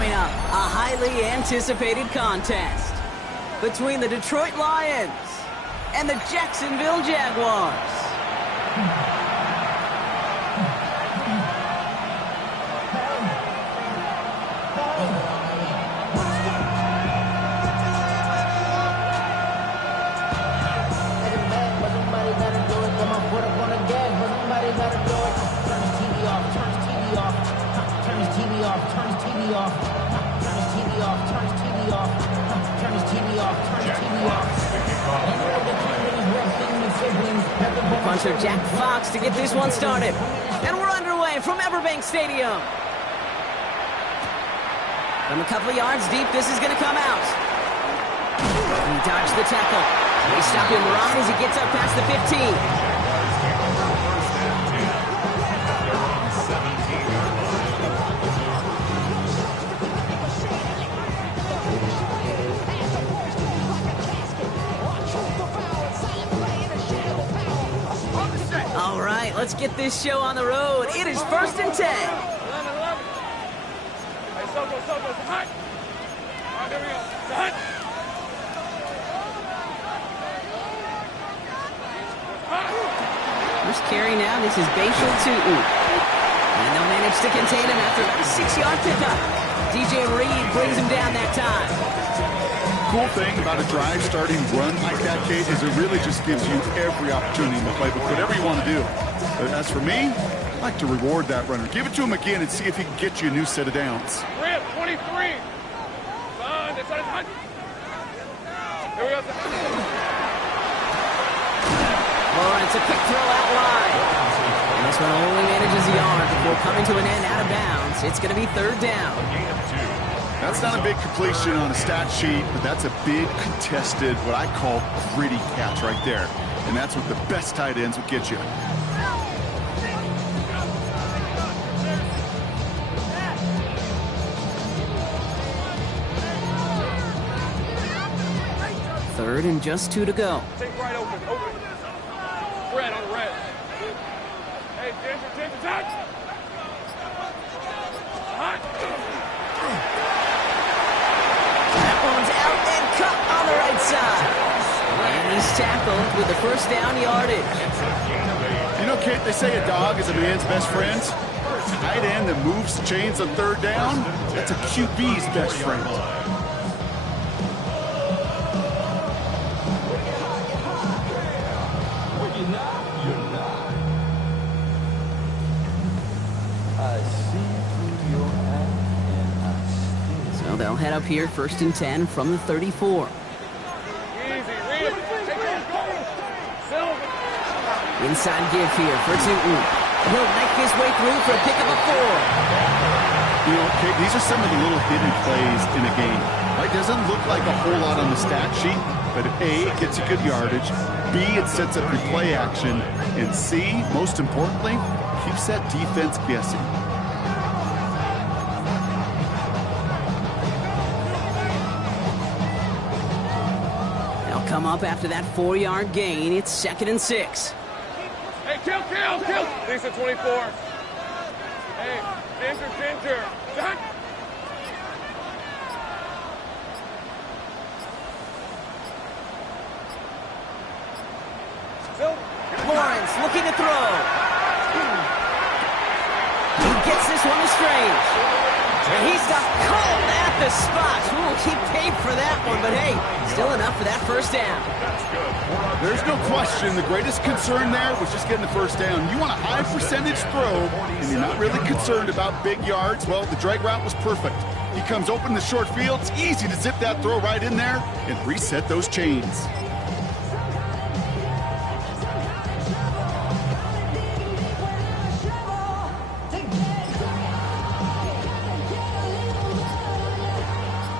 Coming up, a highly anticipated contest between the Detroit Lions and the Jacksonville Jaguars. Puncher Jack Fox to get this one started. And we're underway from Everbank Stadium. From a couple of yards deep, this is going to come out. He dodged the tackle. They stop him right as he gets up past the 15. All right, let's get this show on the road. It is 1st and 10. 11. Hey, Soko, hot. All right, there we go. Hot. First carry now, this is Bashal Tootin. And they'll manage to contain him after a 6-yard pickup. DJ Reed brings him down that time. Cool thing about a drive starting run like that, Kate, is it really just gives you every opportunity in the playbook, whatever you want to do. But as for me, I like to reward that runner. Give it to him again and see if he can get you a new set of downs. Rip, 23. That's on his hunt. Here we go. Lawrence, a quick throw out wide. And this one only manages a yard before coming to an end out of bounds. It's going to be 3rd down. That's not a big completion on a stat sheet, but that's a big contested, what I call gritty catch right there. And that's what the best tight ends will get you. Third and just 2 to go. Take right open. Red on red. Hey, Ginger, touch. Hot. On the right side. And he's tackled with the 1st down yardage. You know, Kate, they say a dog is a man's best friend. Tight end that moves chains on 3rd down, that's a QB's best friend. So they'll head up here 1st and 10 from the 34. Inside give here for Tootin. He'll make his way through for a pick of a 4. You know, Kate, these are some of the little hidden plays in a game. Right? Doesn't look like a whole lot on the stat sheet, but A, it gets you good yardage. B, it sets up your play action. And C, most importantly, keeps that defense guessing. They'll come up after that 4-yard gain. It's 2nd and 6. Hey, kill! Lisa, 24. Hey, Ginger. Done. Lawrence looking to throw. He gets this one to Strange. And he's got cold at the spot. We will keep paid for that one, but hey, still enough for that 1st down. There's no question the greatest concern there was just getting the 1st down. You want a high percentage throw, and you're not really concerned about big yards. Well, the drag route was perfect. He comes open in the short field. It's easy to zip that throw right in there and reset those chains.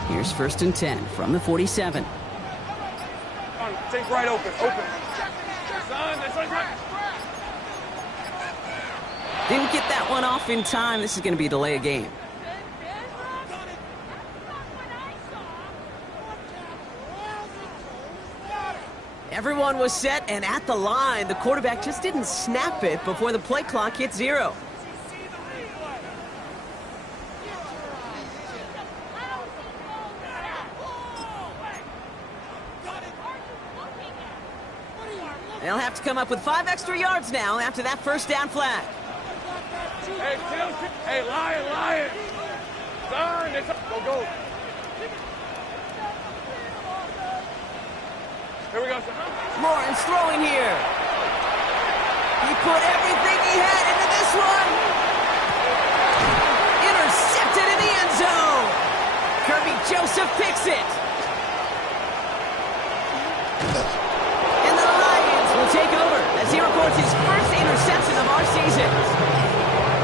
Here's 1st and 10 from the 47. Take right open. Didn't get that one off in time. This is going to be a delay of game. Everyone was set and at the line. The quarterback just didn't snap it before the play clock hit 0. They'll have to come up with 5 extra yards now after that first down flag. Hey, hey, Lion. Turn. Go. Here we go, son. Lawrence throwing here. He put everything he had into this one. Intercepted in the end zone. Kirby Joseph picks it. And the Lions will take over as he records his first interception of our season.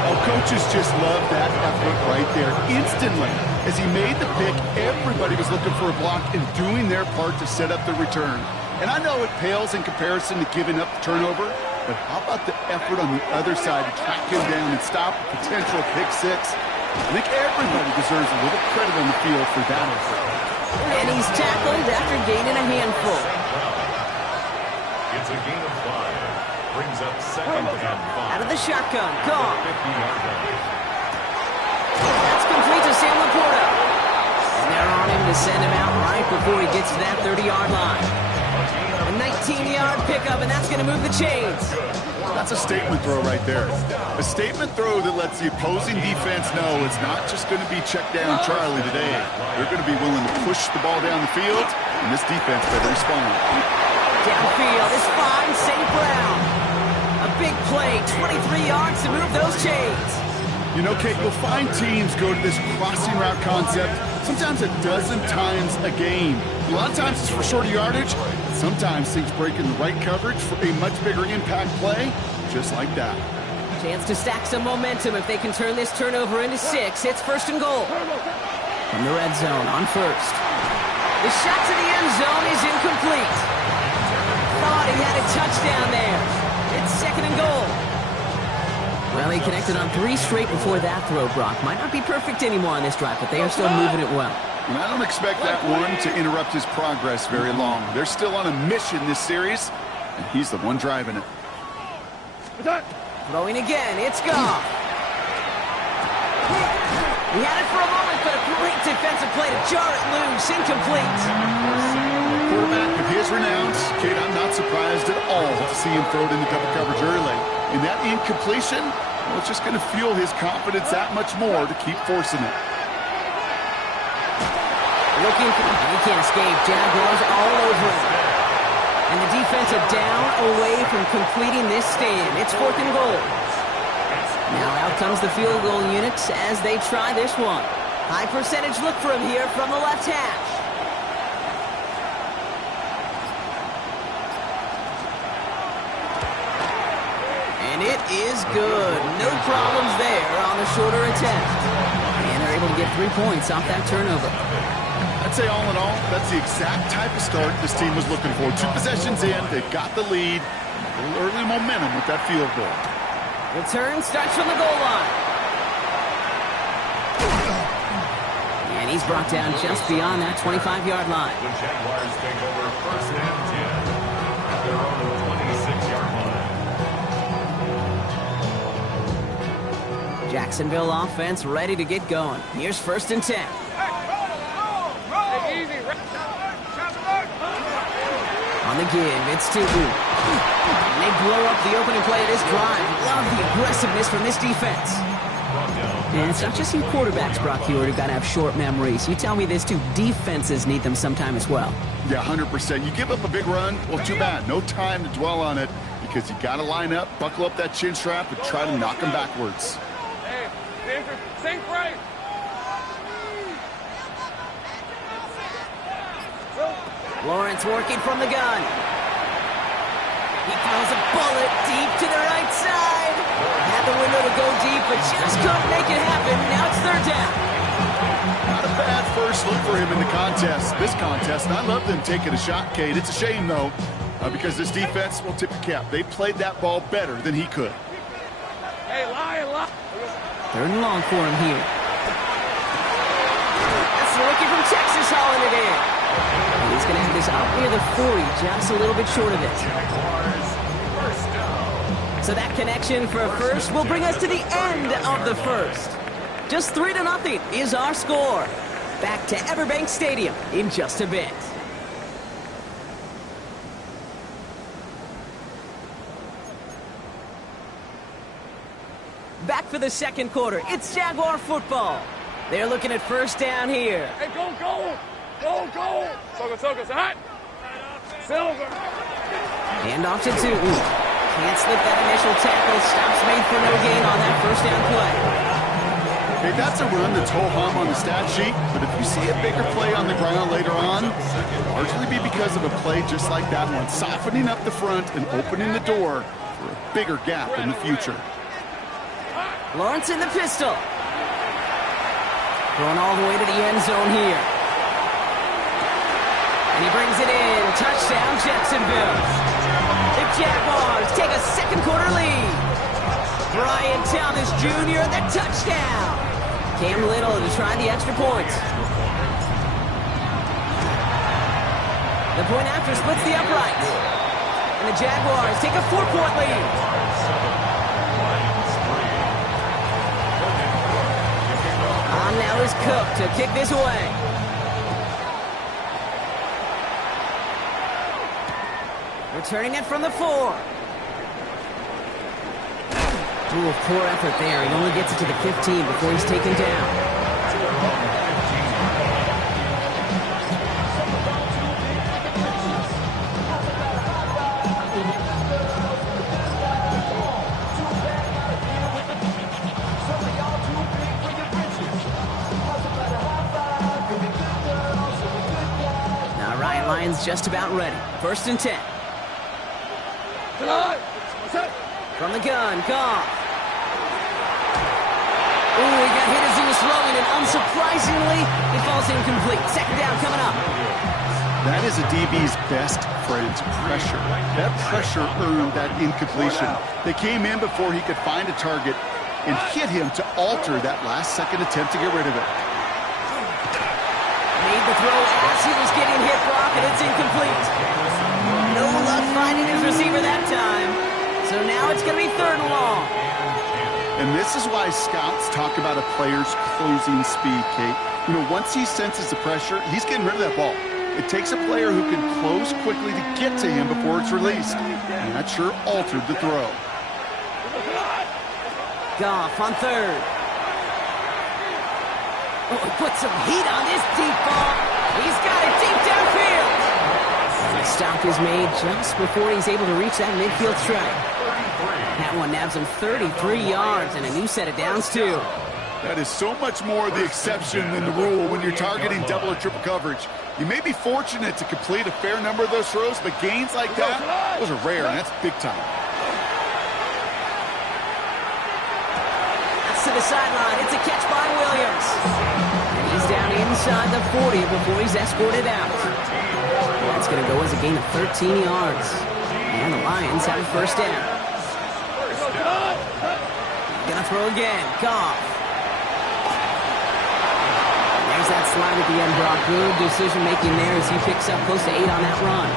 Oh, coaches just love that effort right there. Instantly, as he made the pick, everybody was looking for a block and doing their part to set up the return. And I know it pales in comparison to giving up the turnover, but how about the effort on the other side to track him down and stop a potential pick six? I think everybody deserves a little credit on the field for that effort. And he's tackled after gaining a handful. It's a gain of 5. Brings up 2nd and 5. Out of the shotgun, gone. That's complete to Sam Laporta. And they're on him to send him out right before he gets to that 30-yard line. A 19-yard pickup, and that's going to move the chains. That's a statement throw right there. A statement throw that lets the opposing defense know it's not just going to be check down Charlie today. They're going to be willing to push the ball down the field, and this defense better respond. Downfield is fine, St. Brown. A big play, 23 yards to move those chains. You know, Kate, you'll find teams go to this crossing route concept sometimes a dozen times a game. A lot of times it's for shorter yardage. Sometimes things break in the right coverage for a much bigger impact play, just like that. Chance to stack some momentum if they can turn this turnover into 6. It's 1st and goal. From the red zone on 1st. The shot to the end zone is incomplete. Thought he had a touchdown there. It's 2nd and goal. Well, he connected on 3 straight before that throw, Brock. Might not be perfect anymore on this drive, but they are still moving it well. And I don't expect that one to interrupt his progress very long. They're still on a mission this series, and he's the one driving it. Throwing again, it's gone. He had it for a moment, but a great defensive play to jar it loose. Incomplete. Quarterback of his renown, Kate, I'm not surprised at all to see him throw it into double coverage early. And that incompletion, well, it's just going to fuel his confidence that much more to keep forcing it. Looking for, he can't escape. Jaguars all over him. And the defense are down away from completing this stand. It's 4th and goal. Now out comes the field goal unit as they try this one. High percentage look for him here from the left hash. And it is good. No problems there on the shorter attempt. And they're able to get 3 points off that turnover. I'd say all in all, that's the exact type of start this team was looking for. 2 possessions in, they've got the lead. A little early momentum with that field goal. Return starts from the goal line. And he's brought down just beyond that 25-yard line. The Jaguars take over 1st and 10 at their own 26-yard line. Jacksonville offense ready to get going. Here's 1st and 10. On the give, it's to Wu. And they blow up the opening play of this drive. Love the aggressiveness from this defense. And it's not just you quarterbacks, Brock Hewitt, who got to have short memories. You tell me this too, defenses need them sometime as well. Yeah, 100%. You give up a big run, well, too bad. No time to dwell on it because you got to line up, buckle up that chin strap, and try to knock them backwards. Hey, think right. Lawrence working from the gun. He throws a bullet deep to the right side. Had the window to go deep, but just couldn't make it happen. Now it's 3rd down. Not a bad first look for him in the contest. This contest, and I love them taking a shot, Kate. It's a shame, though, because this defense will tip the cap. They played that ball better than he could. Hey, Lion. 3rd and long for him here. That's the rookie from Texas hauling it in. And he's going to have this up near the 40, just a little bit short of it. So that connection for a first will bring us to the end of the first. Just 3-0 is our score. Back to Everbank Stadium in just a bit. for the second quarter. It's Jaguar football. They're looking at first down here. Hey, go, go! Go, go! Soka, hot! Silver! Hand off to Tootin. Can't slip that initial tackle. Stops made for no gain on that first down play. Okay, that's a run that's ho-hum on the stat sheet, but if you see a bigger play on the ground later on, it'll largely be because of a play just like that one, softening up the front and opening the door for a bigger gap in the future. Lawrence in the pistol. Going all the way to the end zone here. And he brings it in. Touchdown, Jacksonville. The Jaguars take a second quarter lead. Brian Thomas Jr. the touchdown. Cam Little to try the extra point. The point after splits the upright. And the Jaguars take a 4-point lead. On now is Cook to kick this away. Returning it from the 4. Ooh, poor effort there. He only gets it to the 15 before he's taken down. Now Ryan Lyons just about ready. First and 10. From the gun, Goff. Ooh, he got hit as he was throwing, and unsurprisingly, it falls incomplete. Second down coming up. That is a DB's best friend, pressure. That pressure earned that incompletion. They came in before he could find a target and hit him to alter that last-second attempt to get rid of it. Made the throw as he was getting hit, Brock, and it's incomplete. No luck finding his receiver that time. So now it's going to be third and long. And this is why scouts talk about a player's closing speed, Kate. You know, once he senses the pressure, he's getting rid of that ball. It takes a player who can close quickly to get to him before it's released. And that sure altered the throw. Goff on third. Oh, he put some heat on this deep ball. He's got it deep downfield. The stop is made just before he's able to reach that midfield strike. That one nabs him 33 yards and a new set of downs, too. That is so much more the exception than the rule when you're targeting double or triple coverage. You may be fortunate to complete a fair number of those throws, but gains like that, those are rare, and that's big time. That's to the sideline. It's a catch by Williams. And he's down inside the 40 before he's escorted out. That's going to go as a gain of 13 yards. And the Lions have a first down. Gonna throw again. Goff. There's that slide at the end, Brock. Good decision-making there as he picks up close to 8 on that run.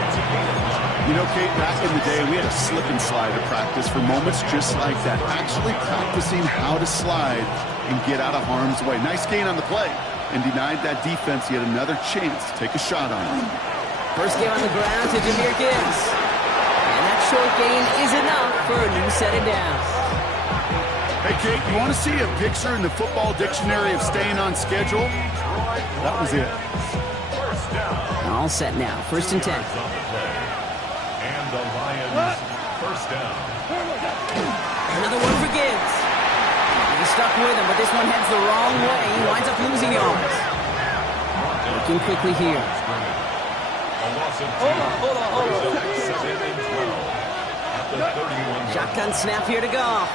You know, Kate, back in the day, we had a slip and slide to practice for moments just like that. Actually practicing how to slide and get out of harm's way. Nice gain on the play. And denied that defense yet another chance to take a shot on him. First game on the ground to Jahmyr Gibbs. And that short gain is enough for a new set of downs. Hey, Kate, you want to see a picture in the football dictionary of staying on schedule? That was it. All set now. First and 10. And the Lions first down. Another one for Gibbs. He's stuck with him, but this one heads the wrong way. He winds up losing yards. Looking quickly here. Shotgun snap here to Goff.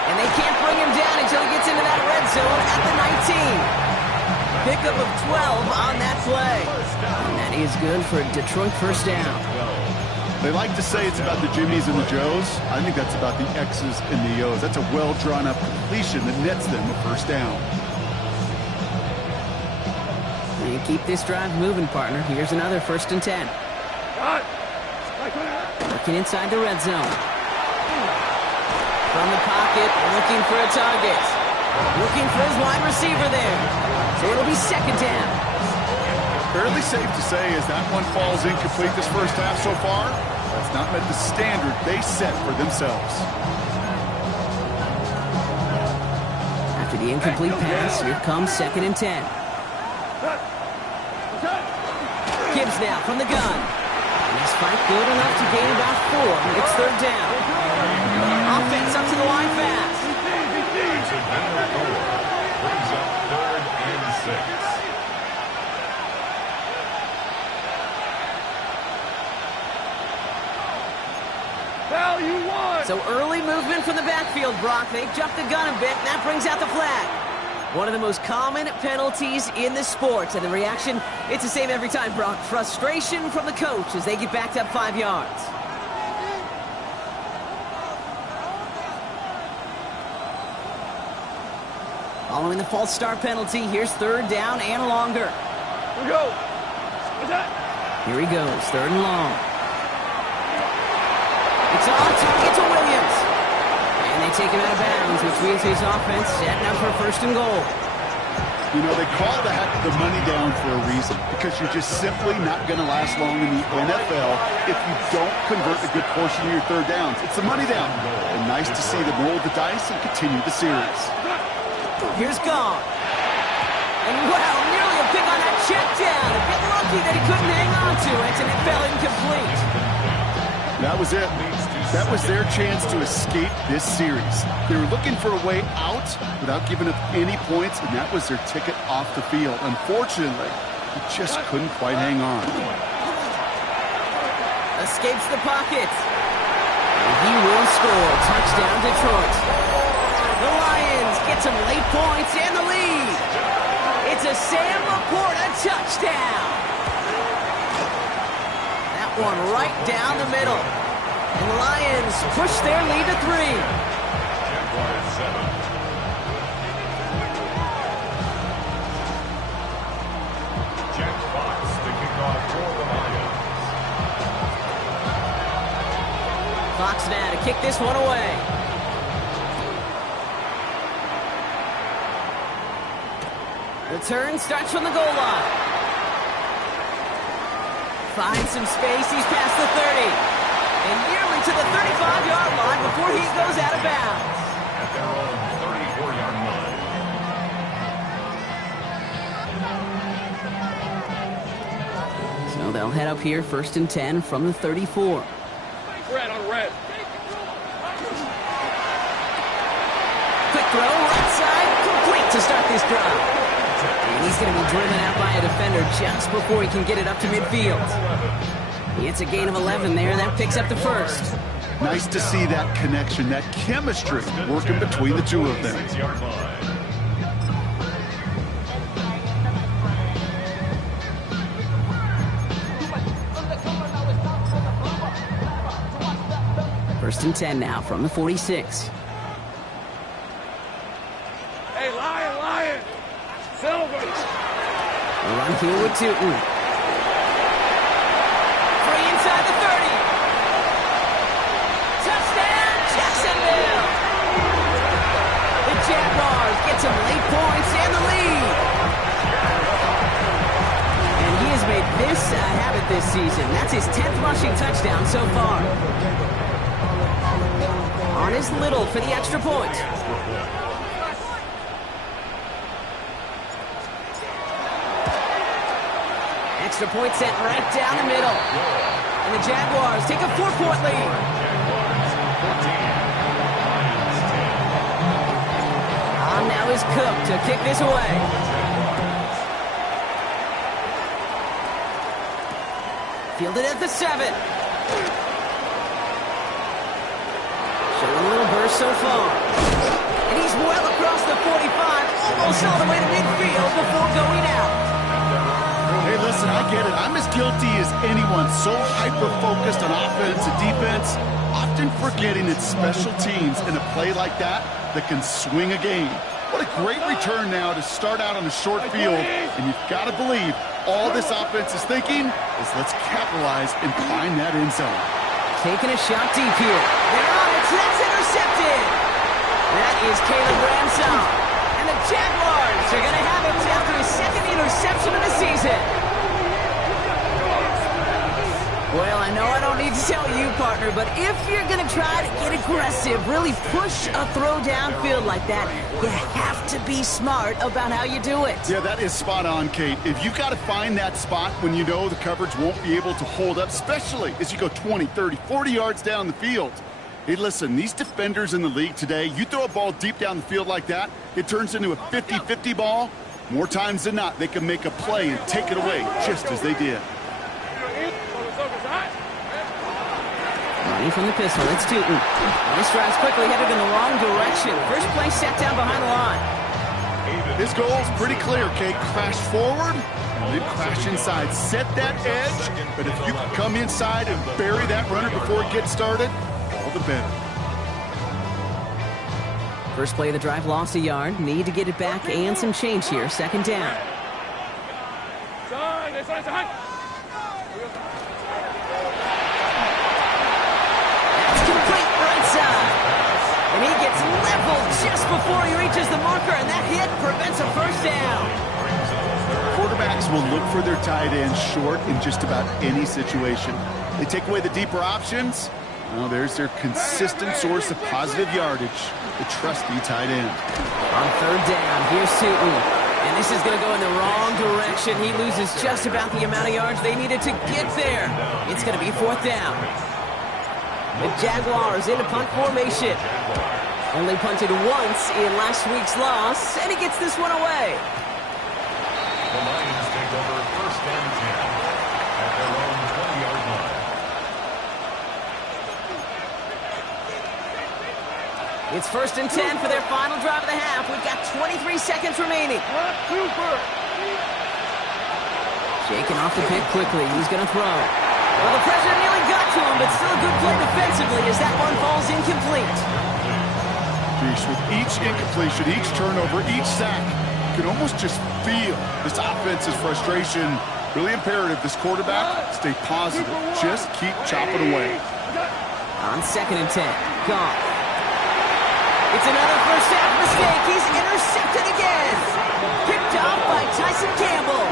And they can't bring him down until he gets into that red zone at the 19. Pickup of 12 on that play. And that is good for a Detroit first down. They like to say it's about the Jimmies and the Joes. I think that's about the X's and the O's. That's a well-drawn-up completion that nets them a first down. You keep this drive moving, partner. Here's another first and 10. Working inside the red zone. From the pocket, looking for a target. Looking for his wide receiver there. So it'll be second down. Fairly safe to say as that one falls incomplete this first half so far, that's not met the standard they set for themselves. The incomplete pass. Here comes 2nd and 10. Gibbs now from the gun. And his fight good enough to gain about 4. It's 3rd down. Offense up to the line fast. Brings up 3rd and 6. Foul, you won! So early movement from the backfield, Brock. They jumped the gun a bit, and that brings out the flag. One of the most common penalties in the sport. And the reaction, it's the same every time, Brock. Frustration from the coach as they get backed up 5 yards. Following the false start penalty, here's 3rd down and longer. Here we go. What's that? Here he goes, 3rd and long. It's on target to Williams. And they take him out of bounds, which means his offense setting up for 1st and goal. You know, they call the money down for a reason, because you're just simply not going to last long in the NFL if you don't convert a good portion of your 3rd downs. It's the money down. And nice to see them roll the dice and continue the series. Here's Gone. And wow, nearly a pick on that check down. A bit lucky that he couldn't hang on to it, and it fell incomplete. That was it. That was their chance to escape this series. They were looking for a way out without giving up any points, and that was their ticket off the field. Unfortunately, he just couldn't quite hang on. Escapes the pocket. And he will score. Touchdown, Detroit. The Lions get some late points and the lead. It's a Sam Laporta touchdown. That one right down the middle. And the Lions push their lead to 3. Jaguars 7. Jack Fox to kick off for the Lions. Fox now to kick this one away. Return starts from the goal line. Finds some space. He's past the 30. And nearly to the 35-yard line before he goes out of bounds. At their own 34-yard line. So they'll head up here, 1st and 10 from the 34. Red on red. Quick throw, right side, complete to start this drive. And he's going to be driven out by a defender just before he can get it up to midfield. It's a gain of 11 there. That picks up the 1st. Nice to see that connection, that chemistry working between the two of them. 6-yard line. First and 10 now from the 46. Hey, Lion! Silver! A run here with Tootin. Free inside the 30. Touchdown, Jacksonville! The Jaguars get some late points and the lead. And he has made this a habit this season. That's his 10th rushing touchdown so far. On his Little for the extra point. Extra point set right down the middle. And the Jaguars take a 4-point lead. On now is Cook to kick this away. Fielded at the 7. Showing a little burst so far. And he's well across the 45, almost all the way to midfield before going out. Hey, listen, I get it. I'm as guilty as anyone. So hyper-focused on offense and defense, often forgetting it's special teams in a play like that can swing a game. What a great return now to start out on a short field. And you've got to believe all this offense is thinking is let's capitalize and find that end zone. Taking a shot deep here. They're on it. That's intercepted. That is Caleb Ransom. And the Jaguars are going to have it after his 2nd interception of the season. Well, I know I don't need to tell you, partner. partner, but if you're going to try to get aggressive, really push a throw downfield like that, you have to be smart about how you do it. Yeah, that is spot on, Kate. If you've got to find that spot when you know the coverage won't be able to hold up, especially as you go 20, 30, 40 yards down the field. Hey, listen, these defenders in the league today, you throw a ball deep down the field like that, it turns into a 50-50 ball. More times than not, they can make a play and take it away, just as they did. Running from the pistol, it's Tootin. This drive's quickly headed in the wrong direction. First play set down behind the line. His goal is pretty clear, Kate. Crash forward, and then crash inside. Set that edge, but if you can come inside and bury that runner before it gets started, all the better. First play of the drive lost a yard. Need to get it back and some change here. Second down. That's complete right side. And he gets leveled just before he reaches the marker, and that hit prevents a first down. Quarterbacks will look for their tight end short in just about any situation. They take away the deeper options. Well, there's their consistent source of positive yardage, the trusty tight end. On third down, here's Tootin. And this is going to go in the wrong direction. He loses just about the amount of yards they needed to get there. It's going to be fourth down. The Jaguars into punt formation. Only punted once in last week's loss, and he gets this one away. The Lions take over first and 10 at their own 20-yard line. It's first and 10 for their final drive of the half. We've got 23 seconds remaining. Shaking off the pick quickly. He's going to throw. Well, the pressure nearly got to him, but still a good play defensively as that one falls incomplete. With each incompletion, each turnover, each sack, you can almost just feel this offense's frustration. Really imperative, this quarterback, stay positive. Just keep chopping away. On second and 10, Goff. It's another first half mistake. He's intercepted again. Picked off by Tyson Campbell.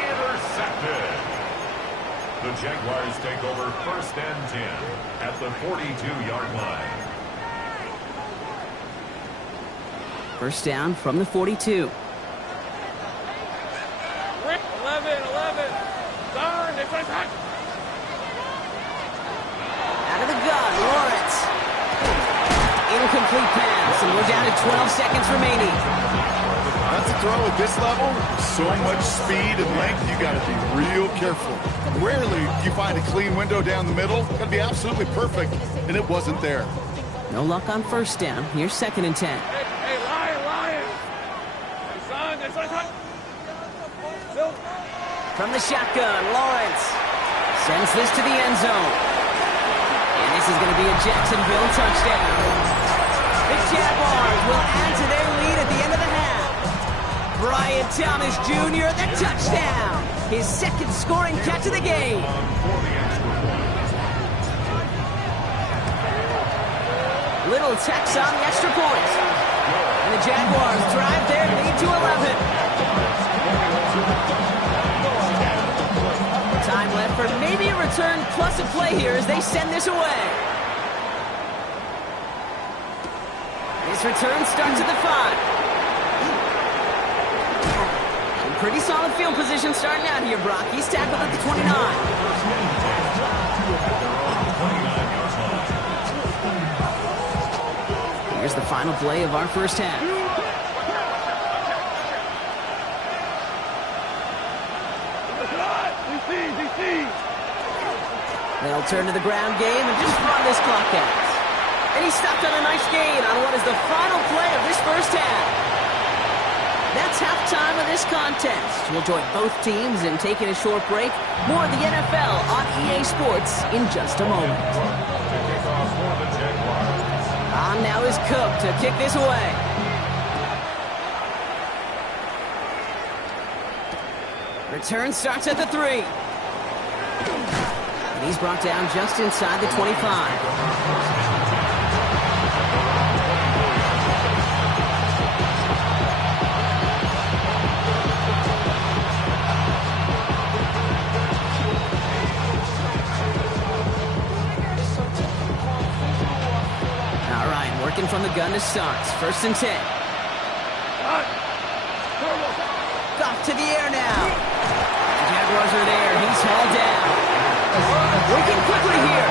Intercepted. The Jaguars take over first and 10 at the 42-yard line. First down from the 42. 11. Darn, it's right back. Out of the gun, Lawrence. Incomplete pass, and we're down to 12 seconds remaining. That's a throw at this level. So much speed and length, you got to be real careful. Rarely do you find a clean window down the middle. Got to be absolutely perfect, and it wasn't there. No luck on first down. Here's second and 10. Hey, Lion. Hey, son, that's right. From the shotgun, Lawrence sends this to the end zone. And this is going to be a Jacksonville touchdown. The Jaguars will add to their lead at the end of the half. Brian Thomas Jr., the touchdown. His second scoring catch of the game. Little Tex on the extra point. And the Jaguars drive their lead to 11. Time left for maybe a return plus a play here as they send this away. This return starts at the 5. Some pretty solid field position starting out here, Brock. He's tackled at the 29. Here's the final play of our first half. They'll turn to the ground game and just run this clock out. And he stopped on a nice gain on what is the final play of this first half. That's halftime of this contest. We'll join both teams in taking a short break. More of the NFL on EA Sports in just a moment. On now is Cook to kick this away. Return starts at the 3. And he's brought down just inside the 25. to start. First and 10. Goff to the air now. The Jaguars are there. He's hauled down. Working quickly here.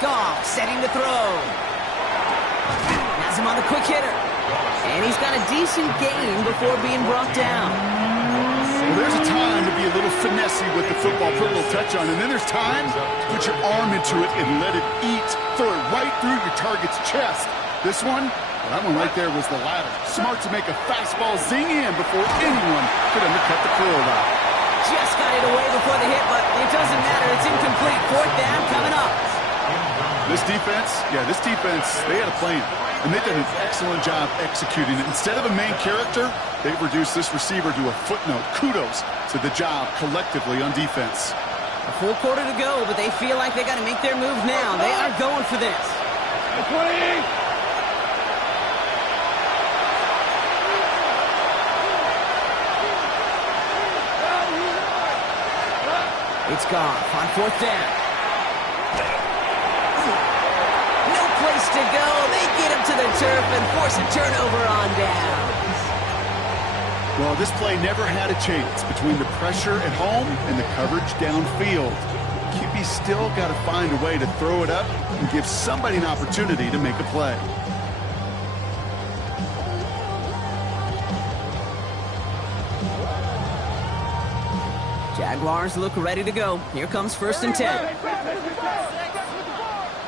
Goff setting to throw. Has him on the quick hitter. And he's got a decent gain before being brought down. Well, there's a time to be a little finessey with the football, put a little touch on, and then there's time to put your arm into it and let it eat. Throw it right through your target's chest. This one, well, that one right there was the latter. Smart to make a fastball zing in before anyone could undercut the curl. Just got it away before the hit, but it doesn't matter. It's incomplete. Fourth down coming up. This defense, they had a plan. And they did an excellent job executing it. Instead of a main character, they've reduced this receiver to a footnote. Kudos to the job collectively on defense. A full quarter to go, but they feel like they got to make their move now. They are going for this. It's Goff on fourth down. Place to go. They get him to the turf and force a turnover on downs. Well, this play never had a chance between the pressure at home and the coverage downfield. QB still got to find a way to throw it up and give somebody an opportunity to make a play. Jaguars look ready to go. Here comes first and 10. Hey,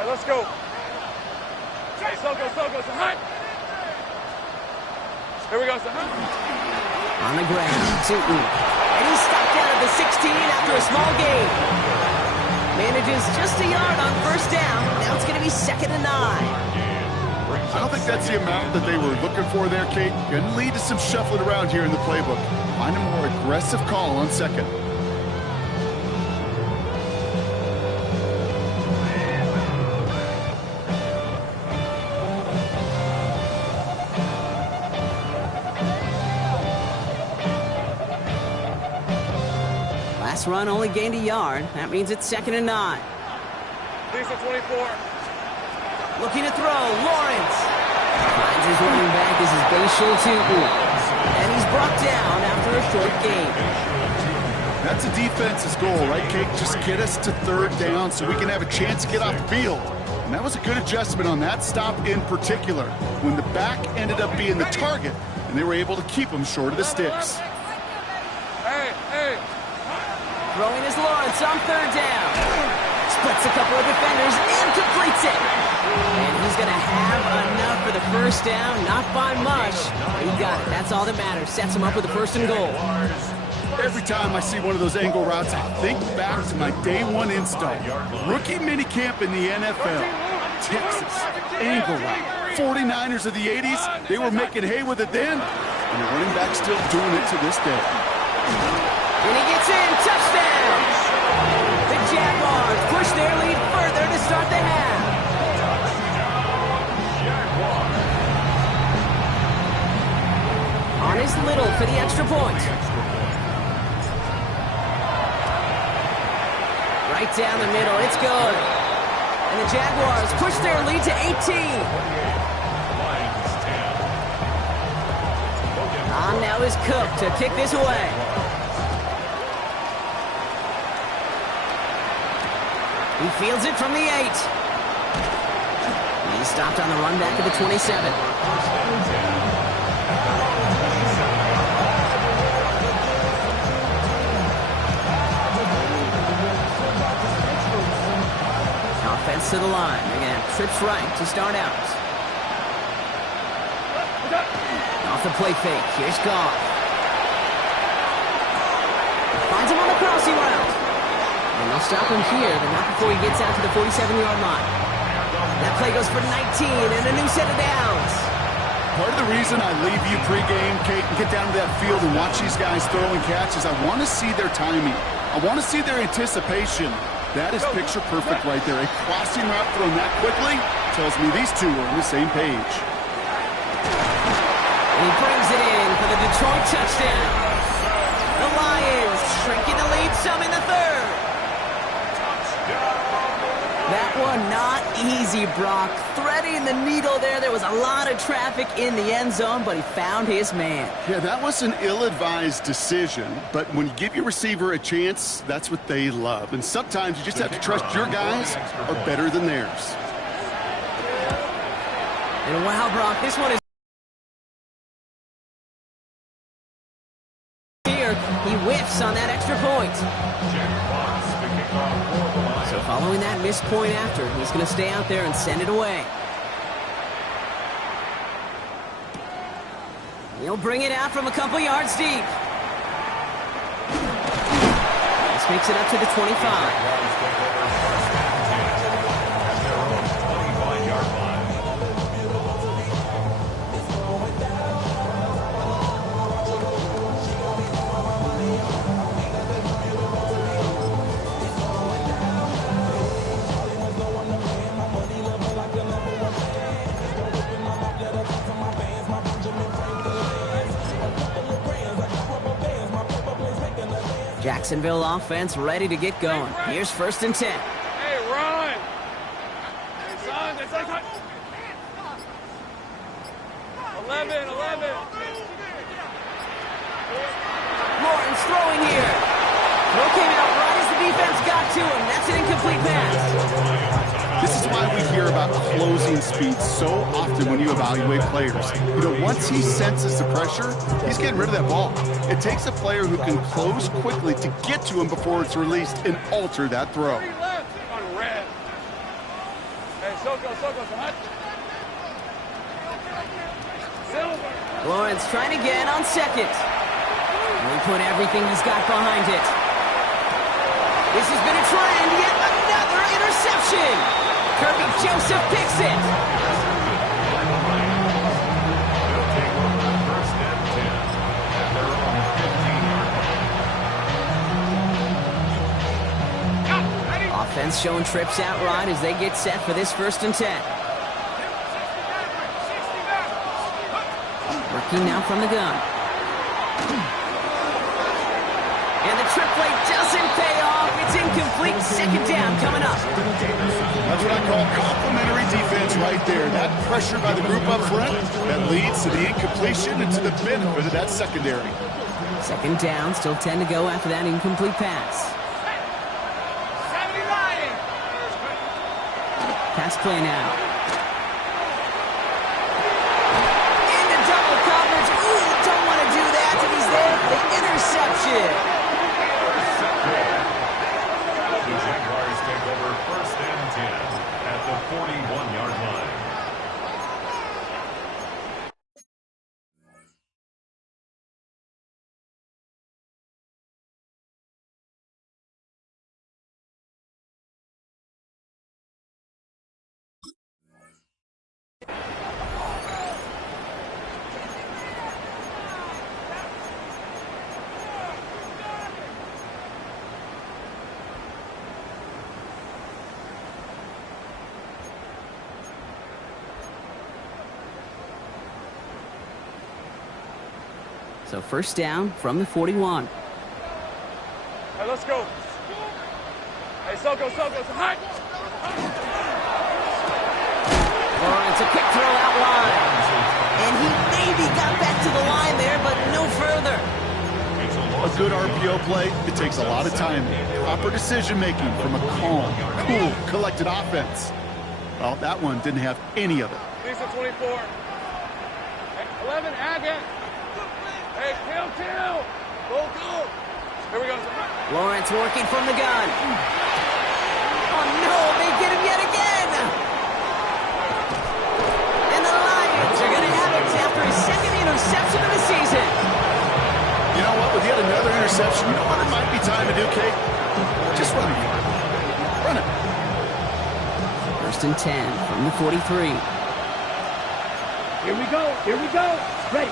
let's go. Hey, so go, Sahut. Here we go, Sahut. On the ground, Tootin. And he's stopped down at the 16 after a small gain. Manages just a yard on first down. Now it's going to be 2nd and 9. I don't think that's the amount that they were looking for there, Kate. Going to lead to some shuffling around here in the playbook. Find a more aggressive call on second. Last run only gained a yard. That means it's 2nd and 9. These are 24. Looking to throw. Lawrence finds his running back. This is Bashal Tootin. And he's brought down after a short gain. That's a defense's goal, right, Kate? Just get us to third down so we can have a chance to get off the field. And that was a good adjustment on that stop in particular, when the back ended up being the target, and they were able to keep him short of the sticks. Hey. Throwing is Lawrence on third down. Splits a couple of defenders and completes it. And he's going to have enough for the first down. Not by much. He got it. That's all that matters. Sets him up with the first and goal. Every time I see one of those angle routes, I think back to my day one install. Rookie minicamp in the NFL. Texas, angle route. 49ers of the 80s, they were making hay with it then. And the running back's still doing it to this day. And he gets in. Touchdown! The Jaguars push their lead further to start the half. On his Little for the extra point. Right down the middle. It's good. And the Jaguars push their lead to 18. On now is Cook to kick this away. He fields it from the 8. He's stopped on the run back of the 27. Offense to the line. Again, trips right to start out. Off the play fake. Here's Goff. Finds him on the crossing route. And they'll stop him here, but not before he gets out to the 47-yard line. That play goes for 19 and a new set of downs. Part of the reason I leave you pregame, Kate, and get down to that field and watch these guys throw and catch is I want to see their timing. I want to see their anticipation. That is picture perfect right there. A crossing route thrown that quickly tells me these two are on the same page. And he brings it in for the Detroit touchdown. The Lions shrinking the lead some in the third. That one not easy, Brock. Threading the needle there. There was a lot of traffic in the end zone, but he found his man. Yeah, that was an ill-advised decision, but when you give your receiver a chance, that's what they love. And sometimes you just have to trust your guys are better than theirs. And wow, Brock, this one is here. He whiffs on that extra point. So following that missed point after, he's going to stay out there and send it away. He'll bring it out from a couple yards deep. This makes it up to the 25. Jacksonville offense ready to get going. Here's 1st and 10. Hey, run! Hey, son, that's like 11. Lawrence throwing here. Throw came out right as the defense got to him. That's an incomplete pass. This is why we hear about closing speed so often when you evaluate players. You know, once he senses the pressure, he's getting rid of that ball. It takes a player who can close quickly to get to him before it's released and alter that throw. On red. Hey, Soko, hot. Silver. Lawrence trying to get on second. He put everything he's got behind it. This has been a trend. Yet another interception. Kirby Joseph picks it. Offense showing trips out right as they get set for this 1st and 10. Working now from the gun. And the trip play doesn't pay off. It's incomplete. 2nd down coming up. That's what I call complimentary defense right there. That pressure by the group up front that leads to the incompletion and to the benefit of that secondary. 2nd down, still 10 to go after that incomplete pass. Pass play now. Into double coverage. Ooh, don't want to do that. And he's there for the interception. The Jaguars take over 1st and 10 at the 41-yard line. So 1st down from the 41. Hey, let's go. Hey, Soko, hot. Lawrence, a quick throw out line. And he maybe got back to the line there, but no further. A good RPO play, it takes a lot of time. Proper decision-making from a calm, cool, collected offense. Well, that one didn't have any of it. Lisa 24. Hey, 11, Agate. Hey, kill. Go. Here we go. Lawrence working from the gun. Oh, no, they get him yet again. And the Lions are going to have it after his 2nd interception of the season. You know what? With yet another interception, you know what it might be time to do, Kate? Just run it. Run it. 1st and 10 from the 43. Here we go. Ready.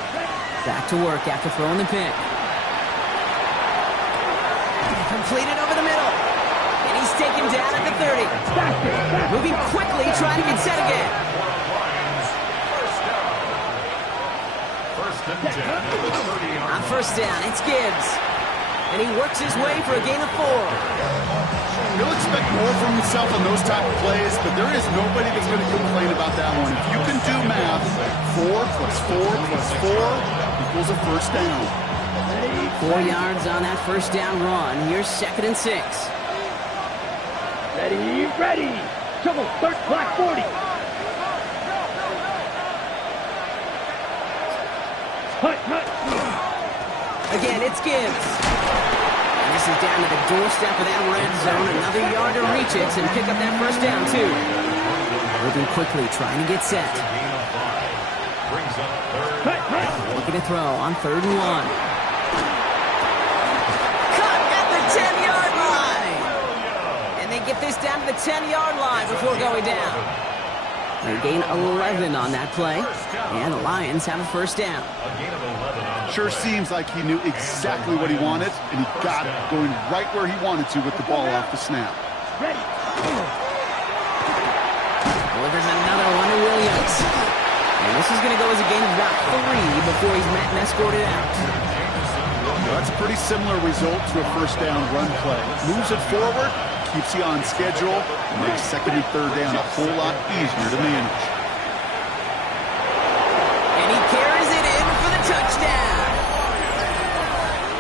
Back to work after throwing the pick. Completed over the middle. And he's taken down at the 30. Moving quickly, trying to get set again. On 1st down, it's Gibbs. And he works his way for a gain of 4. You'll expect pull from himself on those type of plays, but there is nobody that's going to complain about that one. If you can do math, 4 + 4 + 4 equals a first down. 4 yards on that first down run. Here's 2nd and 6. Ready, ready. Trouble, start clock 40. Hut. Again, it's Gibbs. And this is down to the doorstep of that red zone. Another yard to reach it and pick up that first down, too. Moving quickly, trying to get set. Looking to throw on 3rd and 1. Cut at the 10-yard line. And they get this down to the 10-yard line before going down. They gain 11 on that play, and the Lions have a first down. Sure seems like he knew exactly what he wanted, and he got it, going right where he wanted to with the ball off the snap. Ready. Delivers another one to Williams. And this is going to go as a gain of about 3 before he's met and escorted out. Well, that's a pretty similar result to a first down run play. Moves it forward, keeps you on schedule, and makes 2nd and 3rd down a whole lot easier to manage. And he carries it in for the touchdown.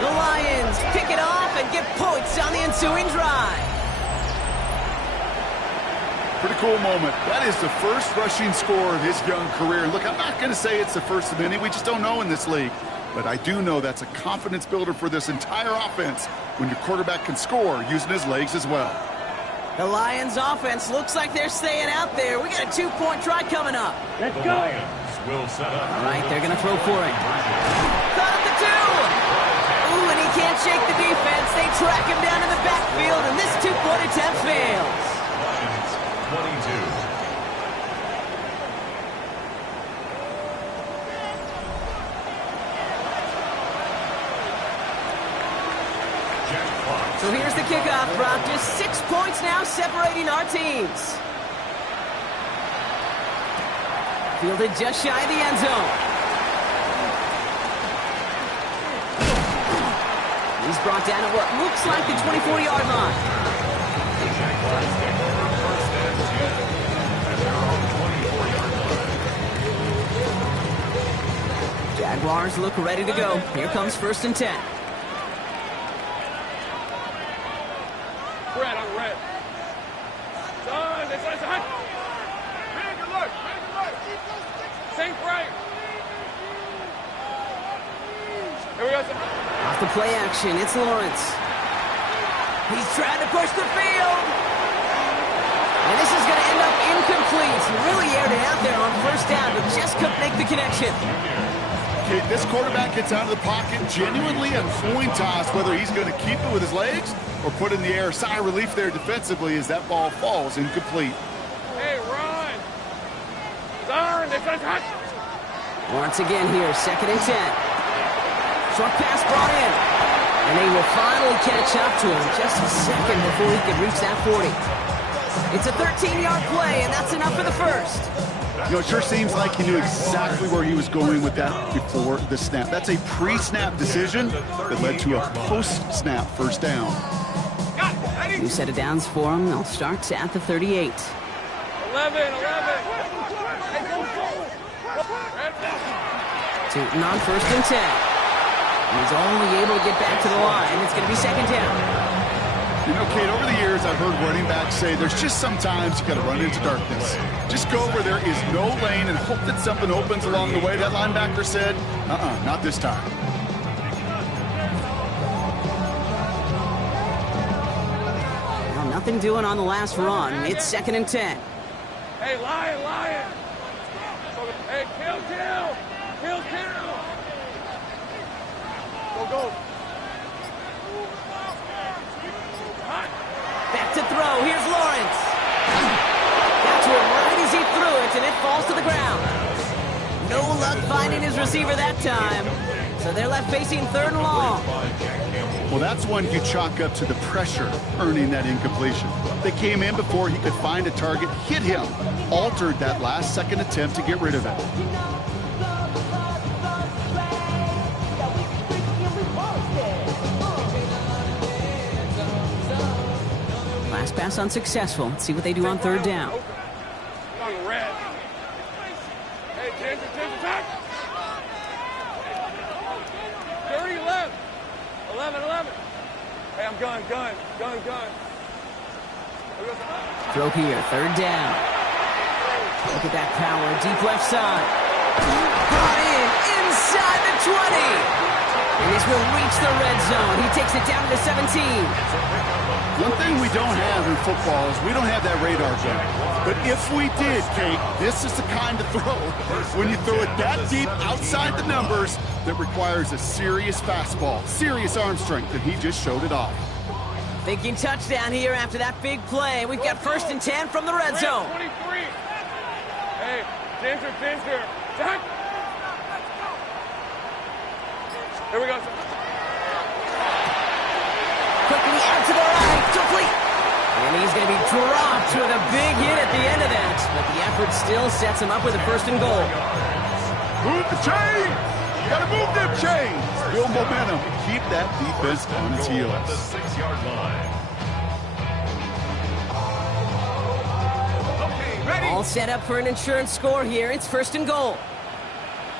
The Lions pick it off and get points on the ensuing drive. Pretty cool moment. That is the first rushing score of his young career. Look, I'm not going to say it's the first of many. We just don't know in this league. But I do know that's a confidence builder for this entire offense when your quarterback can score using his legs as well. The Lions offense looks like they're staying out there. We got a 2-point try coming up. Let's go. All right, they're going to throw for it. Caught at the 2. Ooh, and he can't shake the defense. They track him down in the backfield, and this 2-point attempt fails. 22. So here's the kickoff, Brock. Just 6 points now separating our teams. Fielded just shy of the end zone. He's brought down at what looks like the 24-yard line. Jaguars look ready to go. Here comes 1st and 10. Red on red. Son, it's hot. Big alert. Think right. Here we go, son. Off the play action, it's Lawrence. He's trying to push the field. And this is going to end up incomplete. Really aired it out there on 1st down, but just couldn't make the connection. Okay, this quarterback gets out of the pocket, genuinely a coin toss whether he's going to keep it with his legs or put in the air. Sigh of relief there defensively as that ball falls incomplete. Hey, run. Son, it's hot. Once again here, 2nd and 10. Short pass brought in. And they will finally catch up to him just a second before he could reach that 40. It's a 13-yard play, and that's enough for the first. You know, it sure seems like he knew exactly where he was going with that before the snap. That's a pre-snap decision that led to a post-snap first down. New set of downs for him. They'll start at the 38. 11. Tootin on 1st and 10. And he's only able to get back to the line. It's going to be 2nd down. You know, Kate, over the years, I've heard running backs say there's just sometimes you got to run into darkness. Just go where there is no lane and hope that something opens along the way. That linebacker said, not this time. Well, nothing doing on the last run. It's 2nd and 10. Hey, lion. Hey, kill. Go. Back to throw. Here's Lawrence. Got to him right as he threw it, and it falls to the ground. No luck finding his receiver that time. So they're left facing 3rd and long. Well, that's one you chalk up to the pressure earning that incompletion. They came in before he could find a target, hit him, altered that last-second attempt to get rid of it. pass unsuccessful. Let's see what they do on third down. On the red. Hey, Ginger, attack. 30 left. 11. Hey, I'm gun. Throw here, third down. Look at that power, deep left side. Brought in, inside the 20. And this will reach the red zone. He takes it down to the 17. One thing we don't have in football is we don't have that radar gun. But if we did, Kate, this is the kind of throw, when you throw it that deep outside the numbers, that requires a serious fastball, serious arm strength, and he just showed it off. Thinking touchdown here after that big play. We've got 1st and 10 from the red zone. 23. Hey, Ginger. Attack. Here we go. Quickly out to the right, complete. And he's going to be dropped with a big hit at the end of that. But the effort still sets him up with a 1st and goal. Move the chains! You gotta move them chains! Build momentum. Keep that defense on its heels. At the 6-yard line. Okay, ready. All set up for an insurance score here. It's 1st and goal. All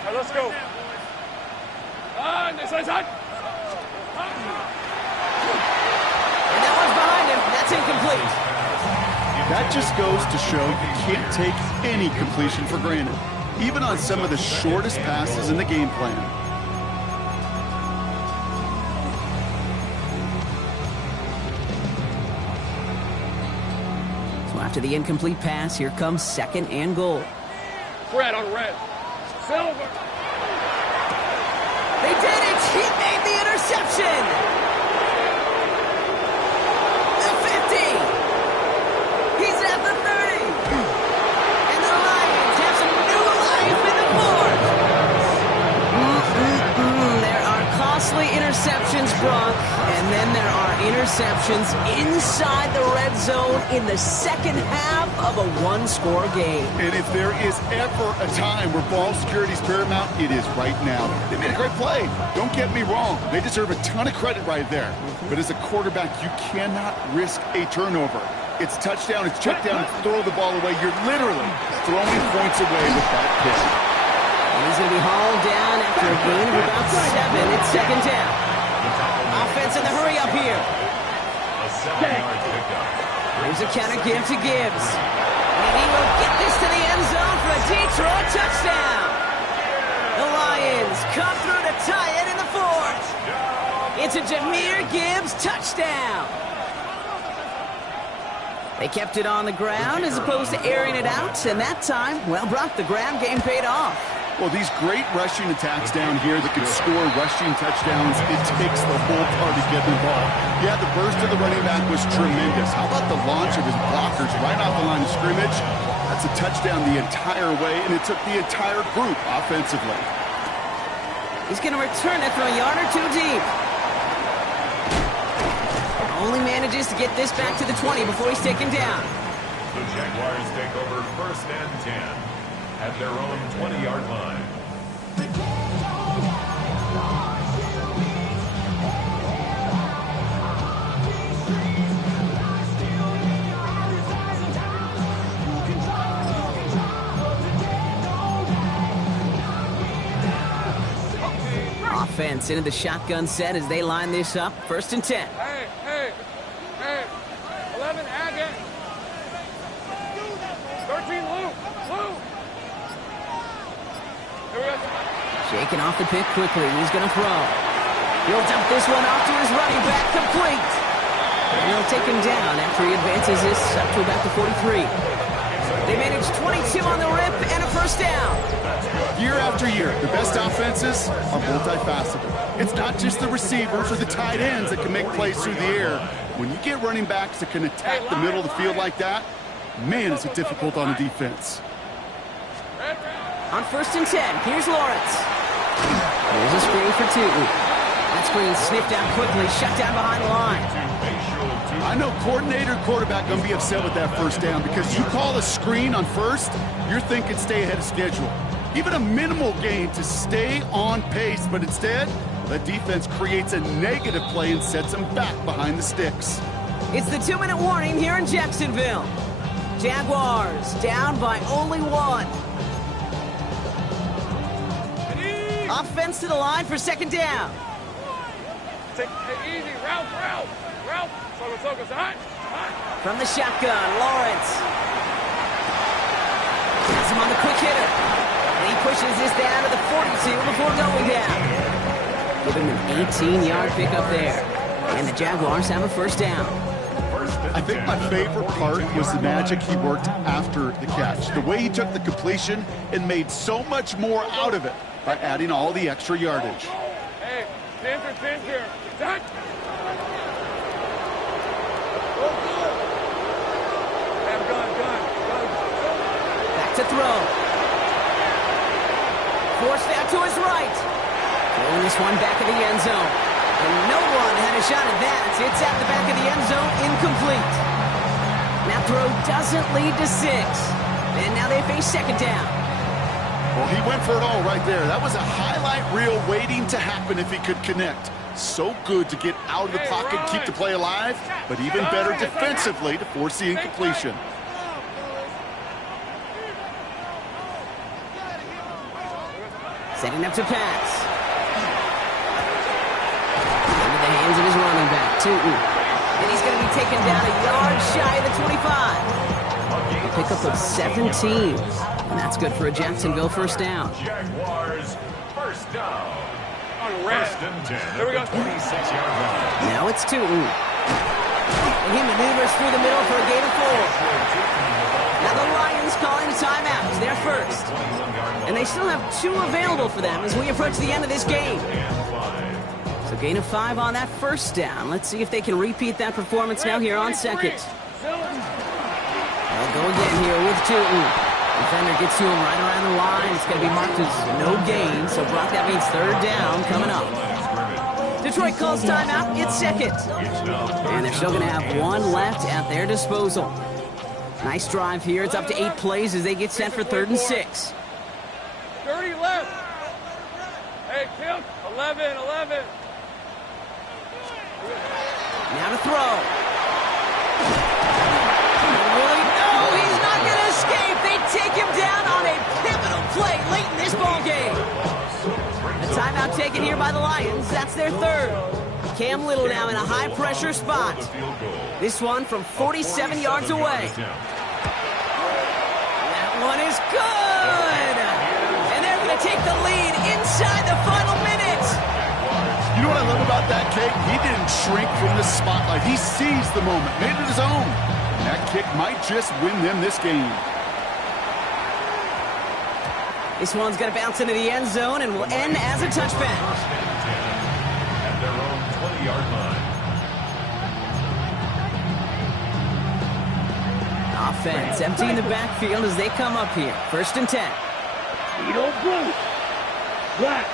right, let's go. This is hot. And that one's behind him. That's incomplete. That just goes to show you can't take any completion for granted, even on some of the shortest passes in the game plan. So after the incomplete pass, here comes 2nd and goal. Red on red. Silver. They did it! He made the interception! The 50! He's at the 30! And the Lions have some new life in the board! There are costly interceptions, Brock, and then there are interceptions inside the red zone in the second half of a one-score game. And if there is ever a time where ball security is paramount, it is right now. They made a great play. Don't get me wrong. They deserve a ton of credit right there. But as a quarterback, you cannot risk a turnover. It's touchdown, it's check down, it's throw the ball away. You're literally throwing points away with that pick. And he's going to be hauled down after a gain of about 7. It's 2nd down. Offense in the hurry up here. A 7-yard pickup. Here's a counter give to Gibbs. And he will get this to the end zone for a Detroit touchdown. The Lions come through to tie it in the 4th. It's a Jahmyr Gibbs touchdown. They kept it on the ground as opposed to airing it out. And that time, well, Brock, the ground game paid off. Well, these great rushing attacks down here that can score rushing touchdowns, it takes the whole party getting involved. Yeah, the burst of the running back was tremendous. How about the launch of his blockers right off the line of scrimmage? That's a touchdown the entire way, and it took the entire group offensively. He's going to return it from a yard or 2 deep. Only manages to get this back to the 20 before he's taken down. The Jaguars take over 1st and 10 at their own 20-yard line. Offense into the shotgun set as they line this up. 1st and 10. Hey. 11, Agate. 13, Lou. Here we go. Shaking off the pick quickly. He's going to throw. He'll dump this one off to his running back. Complete. And he'll take him down after he advances this up to about the 43. They managed 22 on the rip and a 1st down. Year after year, the best offenses are multifaceted. It's not just the receivers or the tight ends that can make plays through the air. When you get running backs that can attack the middle of the field like that, man, is it difficult on a defense. On 1st and 10, here's Lawrence. Here's a screen for 2. That screen sniffed out quickly, shut down behind the line. I know coordinator and quarterback going to be upset with that 1st down because you call a screen on 1st, you're thinking stay ahead of schedule. Even a minimal gain to stay on pace, but instead, the defense creates a negative play and sets them back behind the sticks. It's the 2-minute warning here in Jacksonville. Jaguars down by only 1. Offense to the line for second down. Take it easy. Ralph. Focus. Hot. From the shotgun, Lawrence. Has him on the quick hitter. And he pushes this down to the 42 before going down. Give him an 18-yard pickup there. And the Jaguars have a first down. I think my favorite part was the magic he worked after the catch. The way he took the completion and made so much more out of it by adding all the extra yardage. Hey, Ginger. Done. Back to throw. Forced out to his right. Throwing this one back of the end zone. And no one had a shot at that. It's at the back of the end zone, incomplete. That throw doesn't lead to 6. And now they face second down. Well, he went for it all right there. That was a highlight reel waiting to happen if he could connect. So good to get out of the pocket, keep the play alive, but even better defensively to force the incompletion. Setting up to pass. Into the hands of his running back, Tootin. And he's going to be taken down a yard shy of the 25. A pickup of 17. And that's good for a Jacksonville first down. Jaguars first down. First and 10. There we go. 26-yard line. Now it's Tootin. And he maneuvers through the middle for a gain of 4. Now the Lions calling timeouts. They're first. And they still have 2 available for them as we approach the end of this game. So gain of 5 on that first down. Let's see if they can repeat that performance now here on second. They'll go again here with Tootin. Defender gets to him right around the line. It's going to be marked as no gain. So Brock, that means third down coming up. Detroit calls timeout. It's second. And they're still going to have 1 left at their disposal. Nice drive here. It's up to 8 plays as they get set for 3rd and 6. 30 left. Hey, Kim. 11. Now to throw. Really? No, he's not going to escape. They take him down on a pivotal play late in this ball game. A timeout taken here by the Lions. That's their 3rd. Cam Little now in a high-pressure spot. This one from 47 yards away. That one is good. And they're going to take the lead inside the final minute. You know what I love about that kick? He didn't shrink from the spotlight. He seized the moment, made it his own. And that kick might just win them this game. This one's going to bounce into the end zone and will end as a touchback. At their own 20-yard line. Offense emptying the backfield as they come up here. 1st and 10. Speed on blue. Black.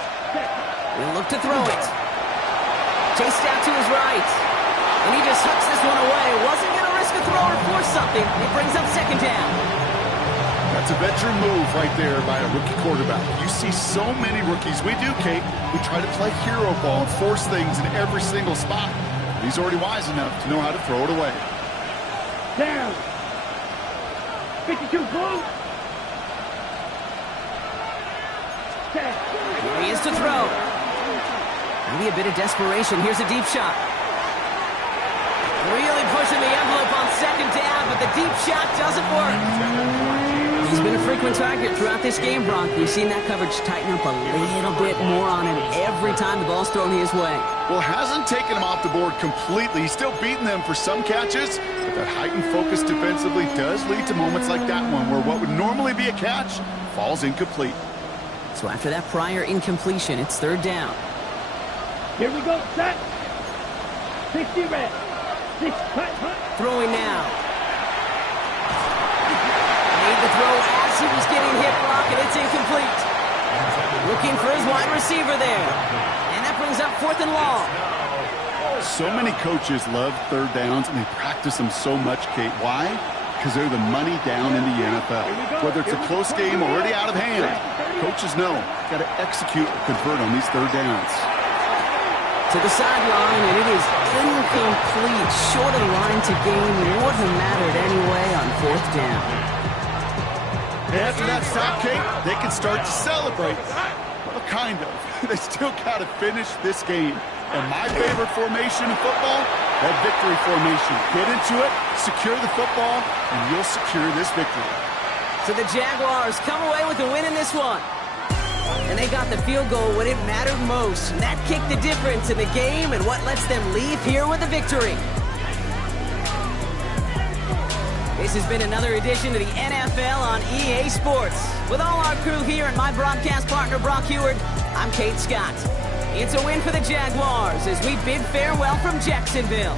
We'll look to throw it. Chased out to his right. And he just hucks this one away. Wasn't going to risk a throw or force something. It brings up second down. That's a veteran move right there by a rookie quarterback. You see so many rookies. We do, Kate. We try to play hero ball and force things in every single spot. He's already wise enough to know how to throw it away. Down. 52 blue. Here he is to throw. Maybe a bit of desperation. Here's a deep shot. Really pushing the envelope on second down, but the deep shot doesn't work. He's been a frequent target throughout this game, Brock. We've seen that coverage tighten up a little bit more on him every time the ball's thrown his way. Well, hasn't taken him off the board completely. He's still beating them for some catches, but that heightened focus defensively does lead to moments like that one where what would normally be a catch falls incomplete. So after that prior incompletion, it's 3rd down. Here we go, set. 60 red. 6 cut. Throwing now. Made the throw as he was getting hit, Brock, and it's incomplete. Looking for his wide receiver there. And that brings up 4th and long. So many coaches love 3rd downs, and they practice them so much, Kate. Why? Because they're the money down in the NFL. Whether it's a close game already out of hand, coaches know got to execute or convert on these 3rd downs. to the sideline, and it is incomplete. Short of the line to gain. Would have mattered anyway on 4th down. After that stop, Kate, they can start to celebrate. Well, kind of. They still got to finish this game. And my favorite formation in football, that victory formation. Get into it, secure the football, and you'll secure this victory. So the Jaguars come away with a win in this one. And they got the field goal when it mattered most. And that kicked the difference in the game and what lets them leave here with a victory. This has been another edition of the NFL on EA Sports. With all our crew here and my broadcast partner, Brock Heward, I'm Kate Scott. It's a win for the Jaguars as we bid farewell from Jacksonville.